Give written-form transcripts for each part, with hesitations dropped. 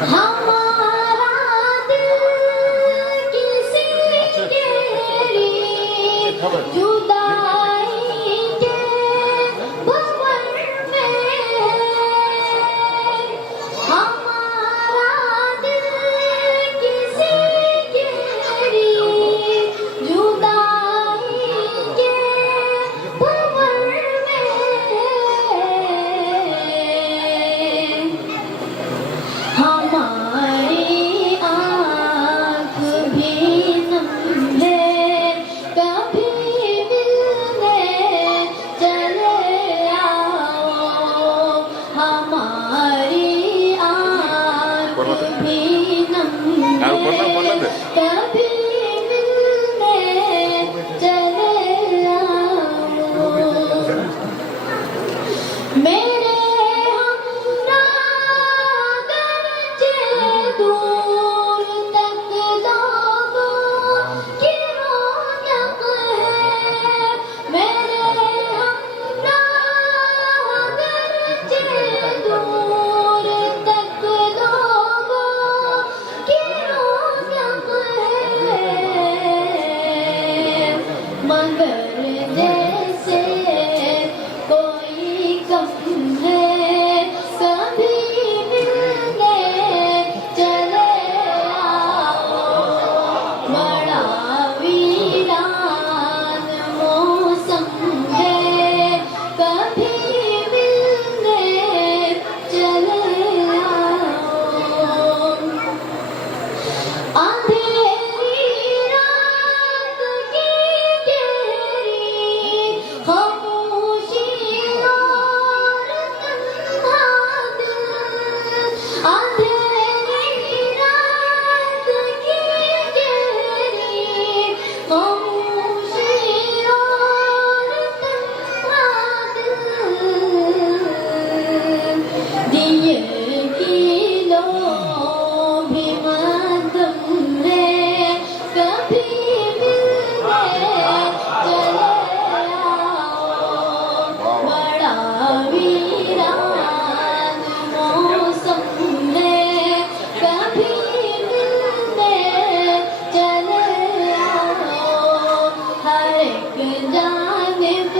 हमारा दिल किसी के लिए जुदाई के भंवर में है। हमारा दिल किसी के लिए जुदाई के भंवर में है। हमारी आँख भी नम है, कभी मिलने चले आओ। हमारी आँख भी नम है, कभी मिलने चले आओ। मेरे दूर तक लोगों की रौनक है। मेरे हमरागरचे दूर तक लोगों की रौनक है। मगर जैसे कोई कम है, कभी मिलने चले आओ। बड़ा वीरान मौसम है, कभी मिलने चले आओ। अंधेरी रात की गहरी खामोशी और तन्हा दिल। अंधेरी रात की गहरी खामोशी और तन्हा दिल। दिए की लो भी मध्यम है, कभी मिलने चले आओ। बड़ा वीरान मौसम है, कभी मिलने चले आओ। हर एक जानिब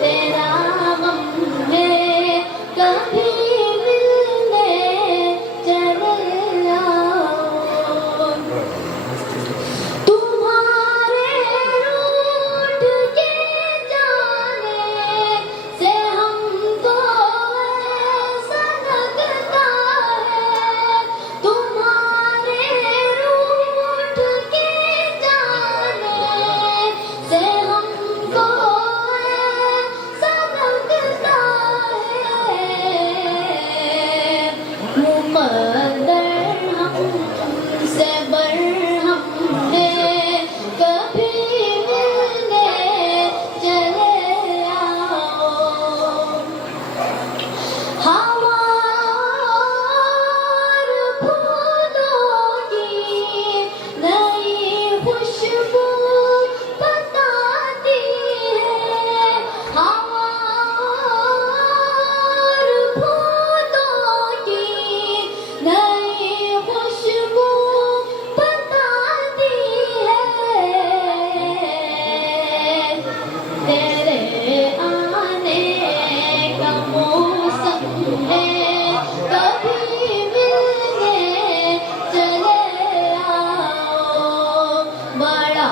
तेरा गम है, कभी मिलने चले आओ। तुम्हारे रूठ के जाने से हमको ऐसा लगता है। तुम्हारे रूठ के जाने से हमको ऐसा लगता है। मुकद्दर हमसे बरहम है, कभी मिलने चले आओ। हवा और फूलों की नई खुशबू बताती है। हवा और फूलों की नई खुशबू बताती है। तेरे आने का मौसम है, कभी मिलने चले आओ। बड़ा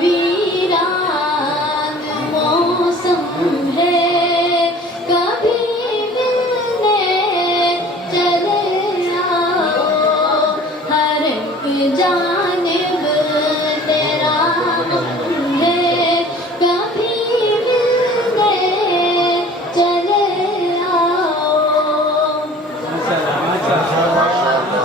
वीरान मौसम है, कभी मिलने चले आओ। हर एक जान